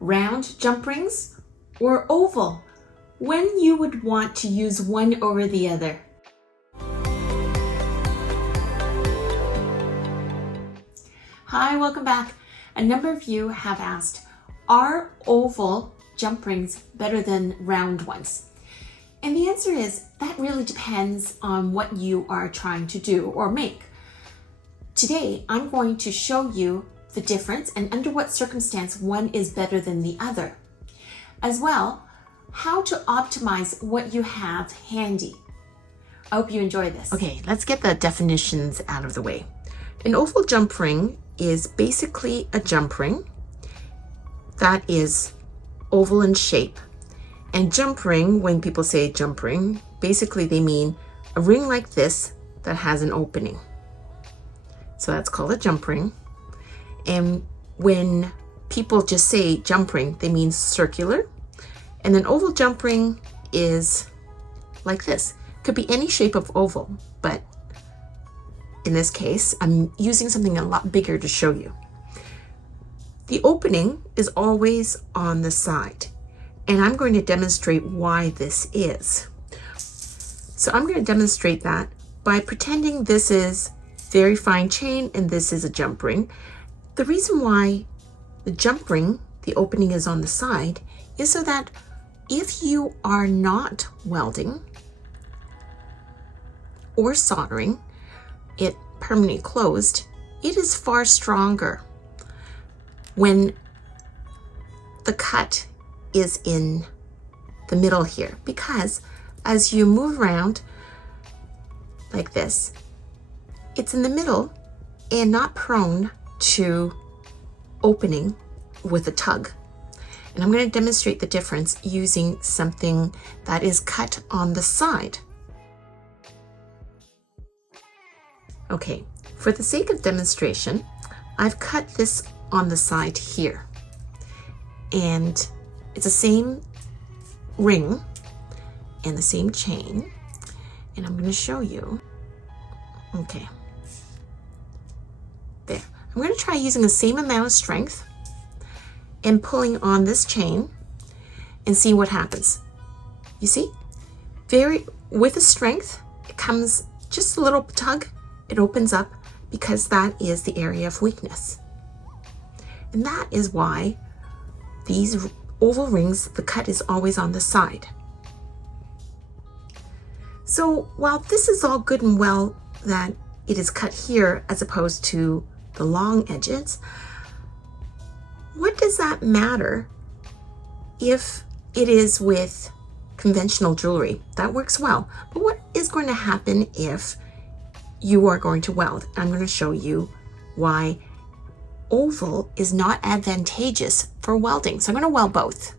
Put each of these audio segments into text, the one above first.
round jump rings or oval? When you would want to use one over the other? Hi, welcome back. A number of you have asked, are oval jump rings better than round ones? And the answer is, that really depends on what you are trying to do or make. Today, I'm going to show you the difference and under what circumstance one is better than the other. As well, how to optimize what you have handy. I hope you enjoy this. Okay, let's get the definitions out of the way. An oval jump ring is basically a jump ring that is oval in shape. And jump ring, when people say jump ring, basically they mean a ring like this that has an opening. So that's called a jump ring. And when people just say jump ring, they mean circular. And an oval jump ring is like this. Could be any shape of oval, but in this case, I'm using something a lot bigger to show you. The opening is always on the side, and I'm going to demonstrate why this is. So I'm going to demonstrate that by pretending this is very fine chain and this is a jump ring. The reason why the jump ring, the opening is on the side, is so that if you are not welding or soldering it permanently closed, it is far stronger when the cut is in the middle here, because as you move around like this, it's in the middle and not prone to opening with a tug. And I'm going to demonstrate the difference using something that is cut on the side. Okay, for the sake of demonstration, I've cut this on the side here. And it's the same ring and the same chain. And I'm going to show you. Okay. There. I'm going to try using the same amount of strength and pulling on this chain and see what happens. You see? With the strength, it comes just a little tug. It opens up because that is the area of weakness. And that is why these oval rings, the cut is always on the side. So while this is all good and well that it is cut here as opposed to the long edges, what does that matter if it is with conventional jewelry? That works well. But what is going to happen if you are going to weld? I'm going to show you why oval is not advantageous for welding. So I'm going to weld both.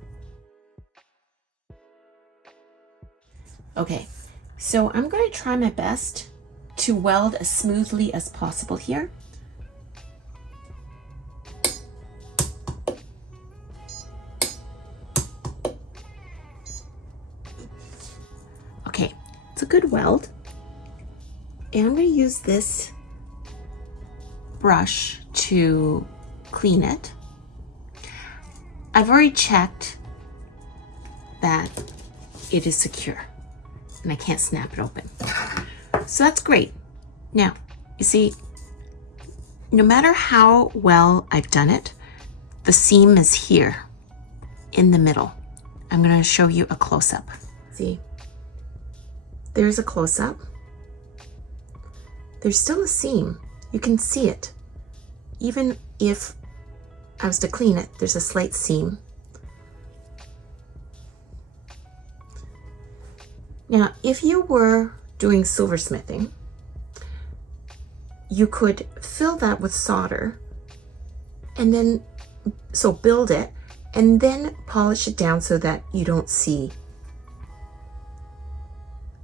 Okay, so I'm going to try my best to weld as smoothly as possible here. Okay, it's a good weld. And I'm going to use this brush to clean it. I've already checked that it is secure and I can't snap it open. So that's great. Now, you see, no matter how well I've done it, the seam is here in the middle. I'm going to show you a close-up. See, there's a close-up. There's still a seam. You can see it. Even if I was to clean it, there's a slight seam. Now, if you were doing silversmithing, you could fill that with solder and then, so build it and then polish it down so that you don't see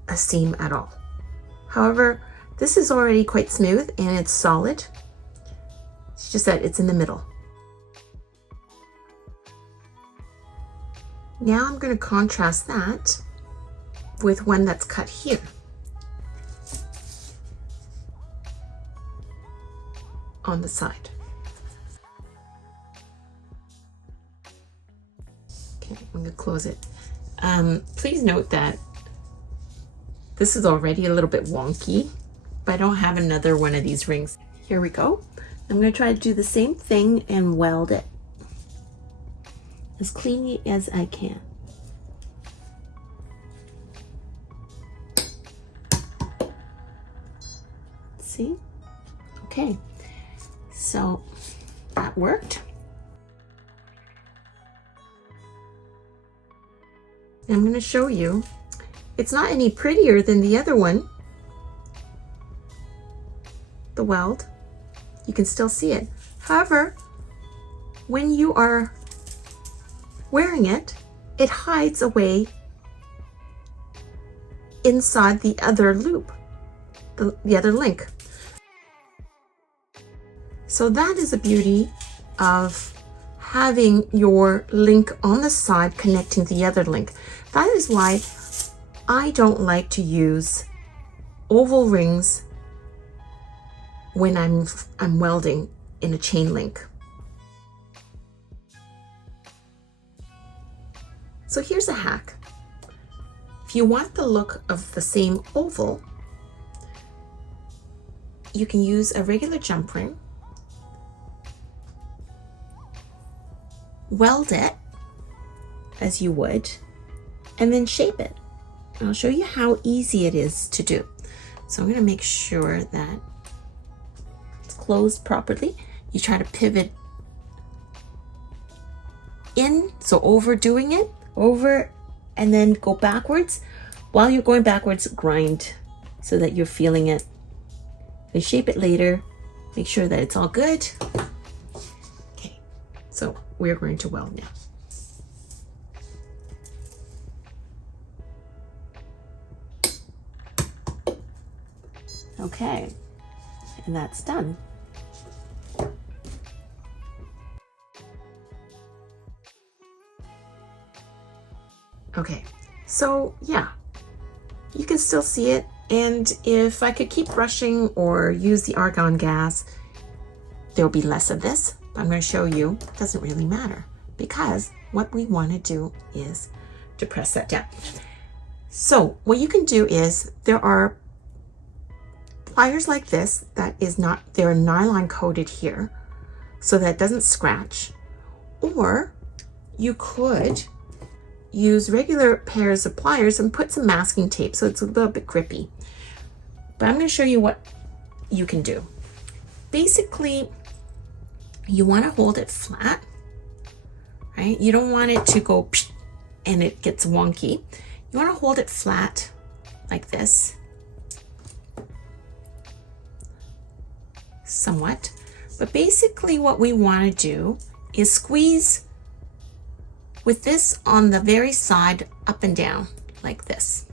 a seam at all. However, this is already quite smooth and it's solid. It's just that it's in the middle. Now I'm going to contrast that with one that's cut here. On the side. Okay, I'm gonna close it. Please note that this is already a little bit wonky, but I don't have another one of these rings. Here we go. I'm gonna try to do the same thing and weld it as cleanly as I can. See? Okay, so that worked. I'm going to show you. It's not any prettier than the other one, the weld. You can still see it. However, when you are wearing it, it hides away inside the other loop, the other link. So that is the beauty of having your link on the side connecting to the other link. That is why I don't like to use oval rings when I'm welding in a chain link. So here's a hack. If you want the look of the same oval, you can use a regular jump ring, weld it as you would, and then shape it. And I'll show you how easy it is to do. So I'm going to make sure that it's closed properly. You try to pivot in, so overdoing it, over, and then go backwards. While you're going backwards, grind so that you're feeling it. And shape it later. Make sure that it's all good. Okay, so we're going to weld now. Okay, and that's done. Okay, so yeah, you can still see it, and if I could keep brushing or use the argon gas, there'll be less of this. But I'm going to show you, it doesn't really matter, because what we want to do is to press that down. So what you can do is, there are pliers like this that is not, they're nylon coated here so that it doesn't scratch, or you could use regular pairs of pliers and put some masking tape so it's a little bit grippy. But I'm going to show you what you can do. Basically, you want to hold it flat, right? You don't want it to go and it gets wonky. You want to hold it flat like this, somewhat. But basically what we want to do is squeeze with this on the very side up and down like this.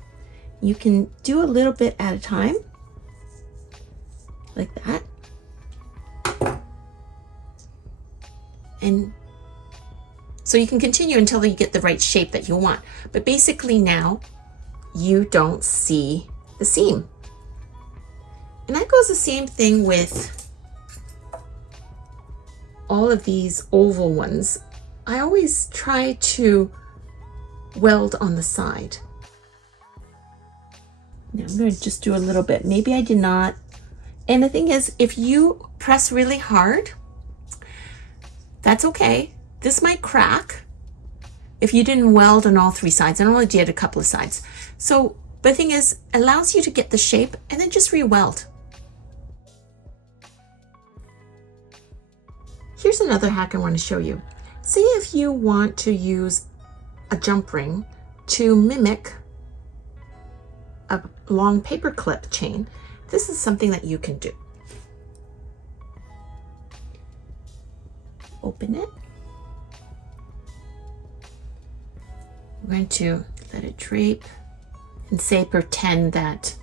You can do a little bit at a time like that. And so you can continue until you get the right shape that you want. But basically now you don't see the seam. And that goes the same thing with all of these oval ones. I always try to weld on the side. Now I'm going to just do a little bit. Maybe I did not. And the thing is, if you press really hard, that's okay. This might crack if you didn't weld on all three sides. I only did a couple of sides. So the thing is, it allows you to get the shape and then just re-weld. Here's another hack I want to show you. Say if you want to use a jump ring to mimic a long paper clip chain, this is something that you can do. Open it. I'm going to let it drape and say pretend that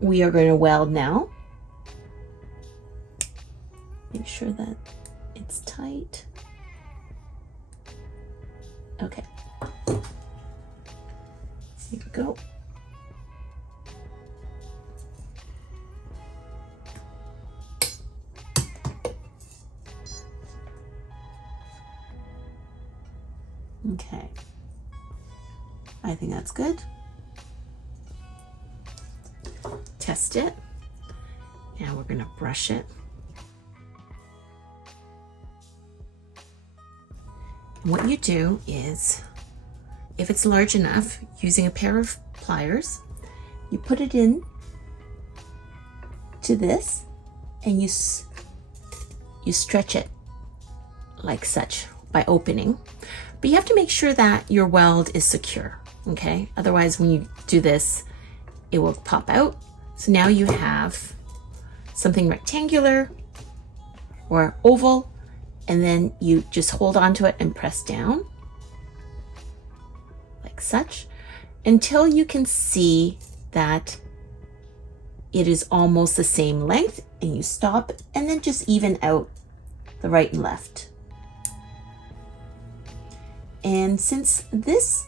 we are going to weld now. Make sure that it's tight. Okay. Here we go. Okay. I think that's good. Test it. Now we're going to brush it. And what you do is, if it's large enough, using a pair of pliers, you put it in to this and you stretch it like such by opening. But you have to make sure that your weld is secure, okay? Otherwise, when you do this, it will pop out. So now you have something rectangular or oval, and then you just hold on to it and press down like such until you can see that it is almost the same length, and you stop and then just even out the right and left. And since this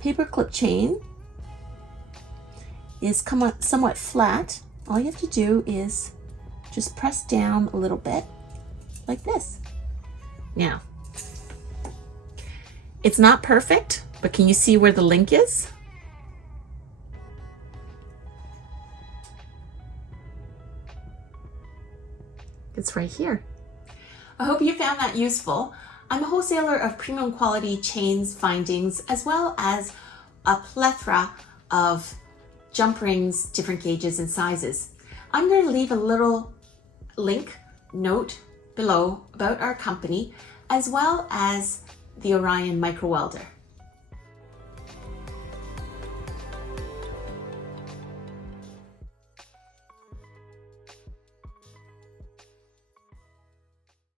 paperclip chain is somewhat flat, all you have to do is just press down a little bit like this. Now, it's not perfect, but can you see where the link is? It's right here. I hope you found that useful. I'm a wholesaler of premium quality chains findings, as well as a plethora of jump rings, different gauges and sizes. I'm going to leave a little note below about our company, as well as the Orion micro welder.